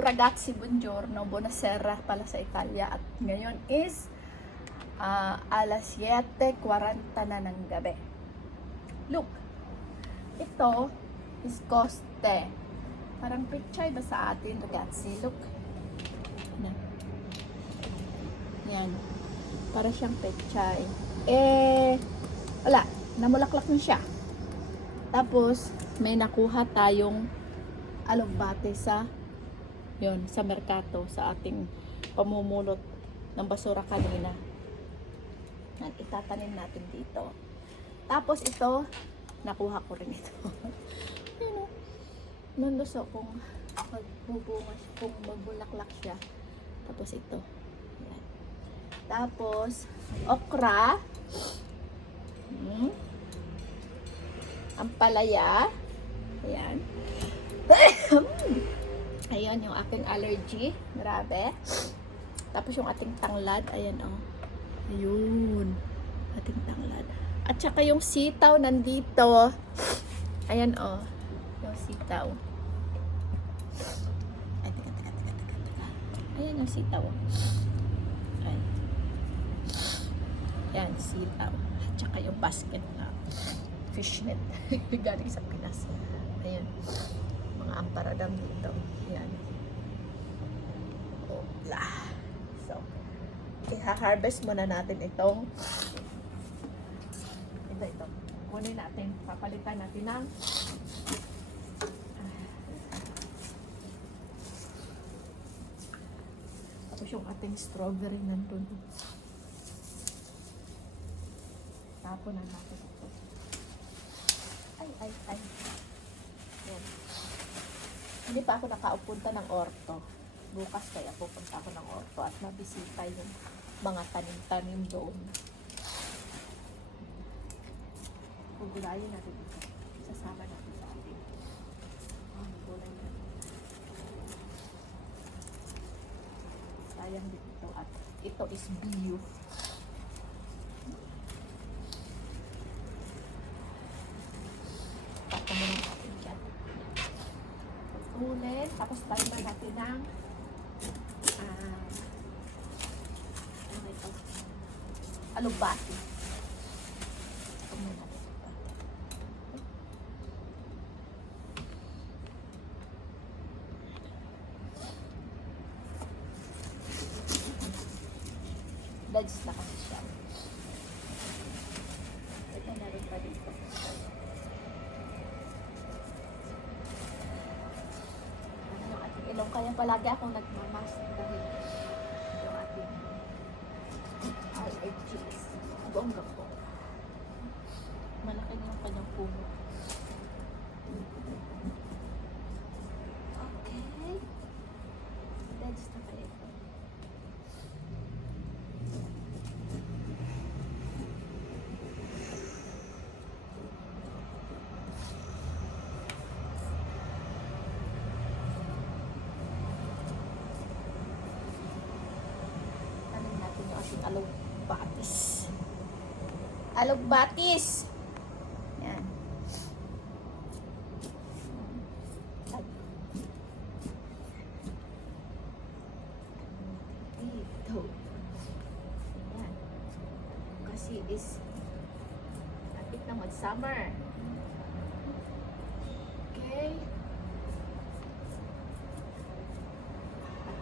ragazzi, buongiorno, buonasera pala sa Italia at ngayon is ah, alas 7.40 na ng gabi. Look, ito is coste. Parang picture ba sa atin, ragazzi? Look. Yan. Para siyang pechay. Eh, wala. Namulaklak na siya. Tapos, may nakuha tayong alugbate sa yon sa merkato sa ating pamumulot ng basura kanina. Yan, itatanim natin dito. Tapos ito, nakuha ko rin ito. Yan o. Nanluso kung magbubunga siya, kung magbulaklak siya. Tapos ito. Yan. Tapos, okra. Hmm. Ampalaya. Ayan. Ayan yung aking allergy. Grabe. Tapos yung ating tanglad. Ayan o. Oh. Ayun. Ating tanglad. At saka yung sitaw nandito. Ayan o. Oh. Yung sitaw. Ay, teka, teka, teka, teka, teka. Ayan yung sitaw. Ayan. Ayan, sitaw. At saka yung basket na fishnet. Galing sa Pinas. Ayan. Mga amparadam dito. Ayan. Opla. So, i-harvest muna natin itong ito, ito. Kunin natin. Papalitan natin ng tapos yung ating strawberry nandun. Tapon na natin ito. Ay, ay, ay. Yan. Hindi pa ako nakaupunta ng orto. Bukas kaya pupunta ako ng orto at mabisita yung mga tanim-tanim doon. Gugulayin natin ito. Sasama natin sa atin. Na. Sayang din ito. At ito is beef. Tapos mo natin dyan. Ulit. Tapos na natin ng ah, ano ito? Alubati. Ito muna. Na kasi siya. Ito na rin pa dito. Palagi akong nagmamask dahil yung ating allergies. Bongga po. Malaki na yung kanyang puno. Okay. Dads na kaya ito. Tanim natin yung ating alugbatis. Alugbatis! Yan. Dito. Yan. Kasi is lapit na mag-summer. Okay.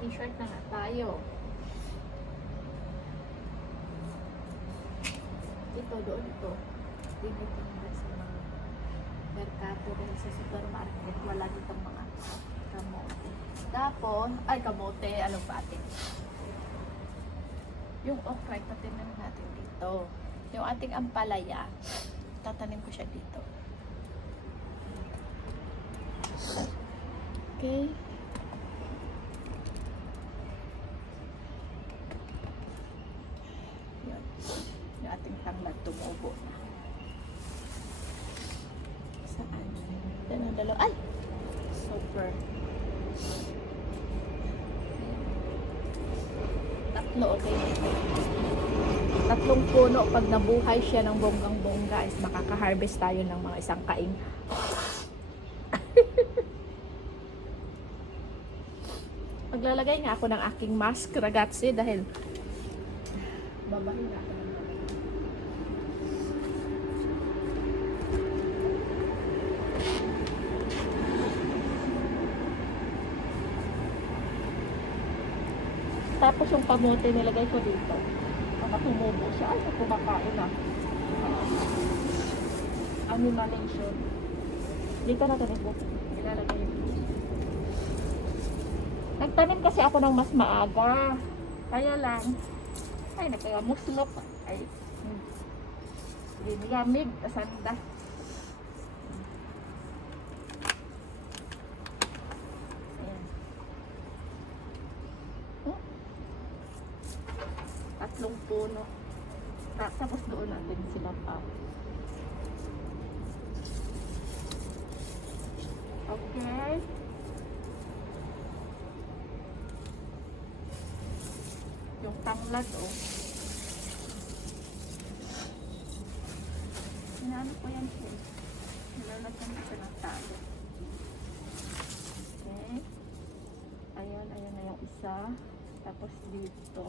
T-shirt na nga tayo. Ito, doon ito. Tinitinda sa mga merkato dahil sa supermarket. Wala ditong mga kamote. Tapos, ay kamote, anong pati? Yung okra, tatanim natin dito. Yung ating ampalaya, tatanim ko siya dito. Okay. Yan. Yung ating tanglad tumubo na. Saan? Yan ang dalawa. Ay! Super. Tatlo, okay. Tatlong puno, pag nabuhay siya ng bonggang-bongga, is makaka-harvest tayo ng mga isang kaing. Maglalagay nga ako ng aking mask, ragazzi, dahil babahin na ako ng babahin. Tapos yung kamote nilagay ko dito. Baka tumubo siya. Ay, kumakain na. Animalation. Dito natin ipo. Ilalagay yung Nagtanim kasi ako ng mas maaga. Kaya lang, ay, nagkagamuslok. Ay, hmm. Giniyamig, asanda. Ayan. Oh. Tatlong puno. Ta- Tapos doon natin sila pa. Okay. Yung tanglad, oh. Inaano ko yan siya. Nilalagyan ko siya ng talo. Okay. Ayan, ayan na yung isa. Tapos dito.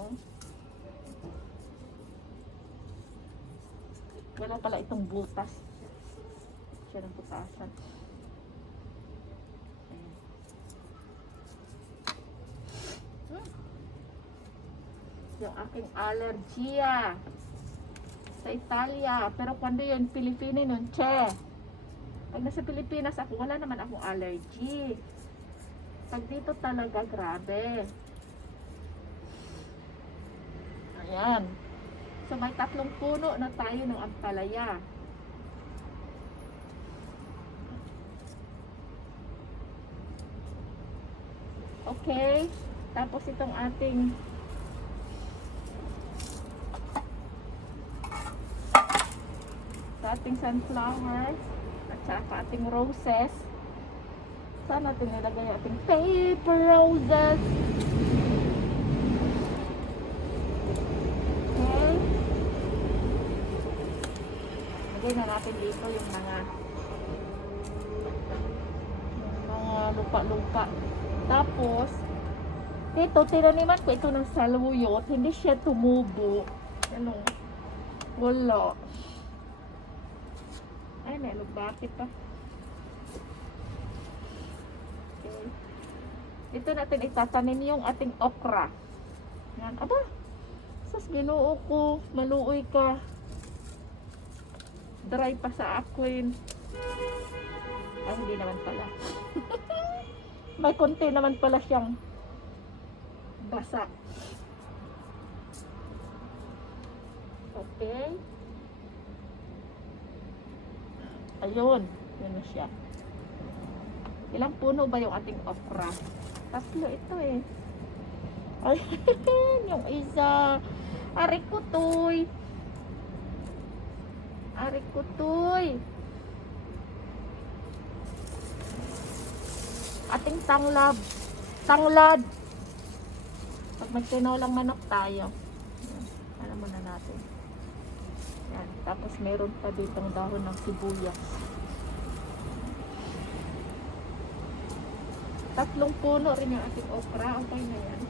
Wala pala itong butas. Siya ng butasan. Ayan. Hmm yung aking alergiya sa Italia. Pero kwando yun, Pilipino nun, che. Pag nasa Pilipinas ako, wala naman akong allergy. Pag dito talaga, grabe. Ayan. So, may tatlong puno na tayo ng ampalaya. Okay. Tapos itong ating sa ating sunflowers at saka ating roses. Saan natin nilagay ating paper roses? Okay. Lagay na natin dito yung mga yung mga lupa-lupa. Tapos, ito, tinaniman ko ito ng saluyot. Hindi siya tumubo. Ano? Wala. Ay, may lugbati pa. Okay. Dito natin itatanim yung ating okra. Yan. Aba! Sas ginoo ko. Maluoy ka. Dry pa sa akin. Ay, hindi naman pala. may konti naman pala siyang basa. Okay. Ayun, yun na siya. Ilang puno ba yung ating okra? Tatlo ito eh. Ay, yung isa. Ari kutoy. Ari kutoy. Ating tanglab. Tanglad. Pag magtinolang manok tayo. Yan, Alam mo na natin. Yan. Tapos meron pa ditong dahon ng sibuyas. Tatlong puno rin yung ating okra. Okay na yan.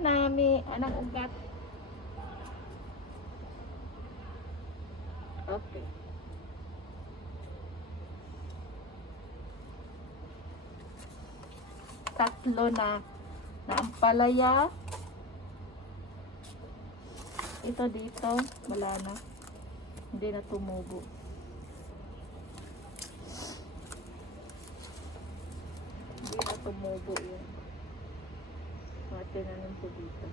Kanami, anang ugat. Okay. Tatlo na na ampalaya. Ito dito, wala na. Hindi na tumubo. Hindi na tumubo yun. Mga tinanim ko dito.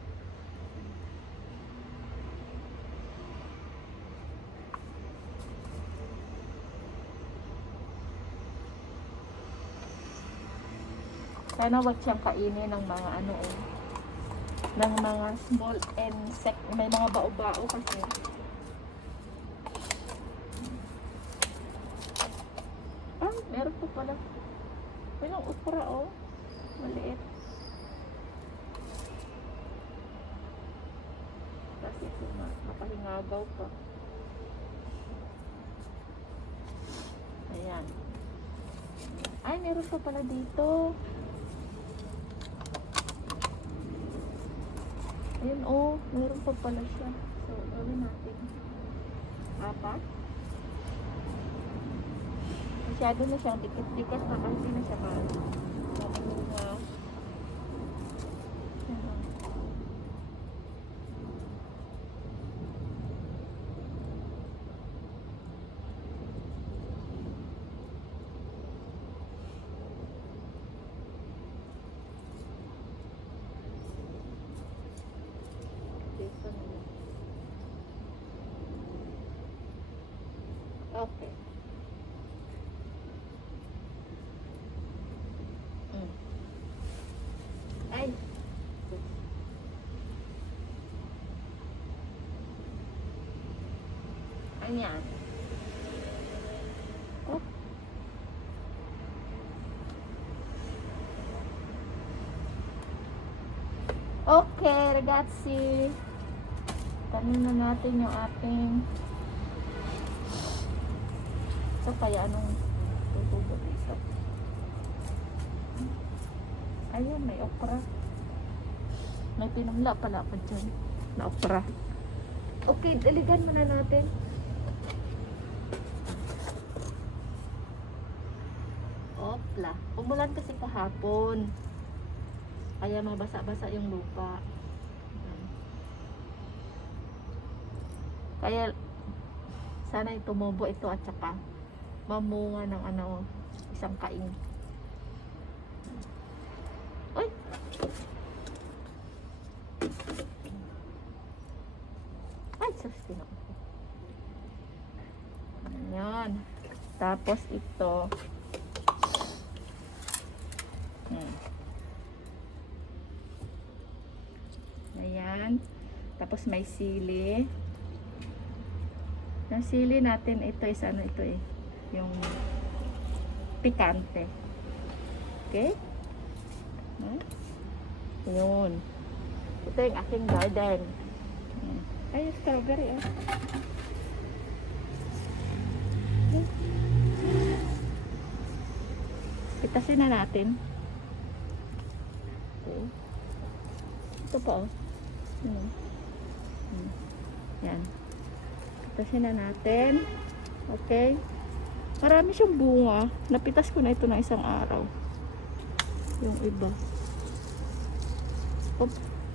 Sana wag siyang kainin ng mga ano eh. ng mga small insect. May mga bao-bao kasi. Ah, meron pa pala. May ng ukra oh. Maliit. Kasi ito nga, napahingagaw pa. Ayan. Ay, meron pa pala dito. Ayun, oh. Meron pa pala siya. So, gawin natin. Apat. Masyado na siyang dikit-dikit na kasi na siya ma mamunga. Ayan. Dito na lang. Okay. Mm. Ay. Ayan. Oh. Okay, ragazzi. Tanin na natin yung ating So, kaya anong tutubo dito? Ayun, may okra. May pinamla pala pa dyan. Na okra. Okay, daligan muna natin. Opla. Umulan kasi kahapon. Kaya mabasa-basa yung lupa. Kaya sana tumubo ito at saka mamunga ng ano, isang kaing. Uy! Ay, sustin ako. Ayan. Tapos ito. Hmm. Ayan. Tapos may sili. Yung sili natin, ito is ano ito eh. Yung pikante. Okay? Hmm? Yun. Ito yung aking garden. Hmm. Ay, strawberry eh. Pitasin na natin. Okay. Ito pa oh. Yan. Pitasin na natin. Okay. Marami siyang bunga. Napitas ko na ito ng isang araw. Yung iba. Op,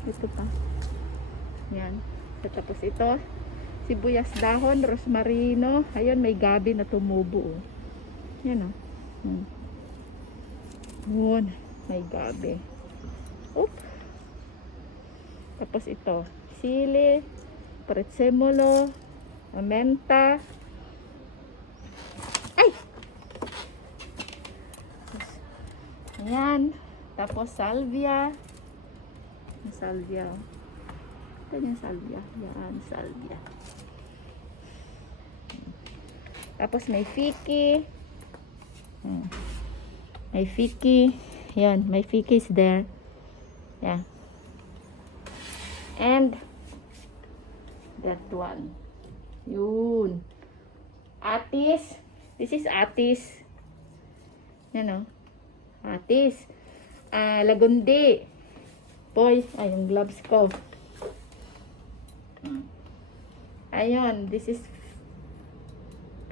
ito pa. Yan. Tapos ito, sibuyas dahon, rosmarino. Ayun, may gabi na tumubo. oh. Yan oh. Hmm. Yun, may gabi. Op. Tapos ito, sili, pretzemolo, menta. Ay! Ayan. Tapos salvia. Salvia. Ito yung salvia. Yan, salvia. Tapos may fiki. Hmm. May fiki. Yan, may fiki is there. Yeah. And that one. Yun. Atis. This is atis. Yan o. Atis. Ah, lagundi. Boy, ay yung gloves ko. Ayun, this is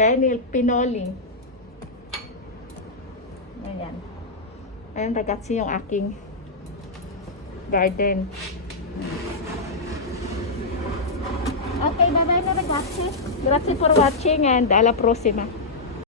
penil pinoli. Ayan. Ayan, ragazzi yung aking garden. Okay, bye-bye na ragazzi. Grazie for watching and alla prossima.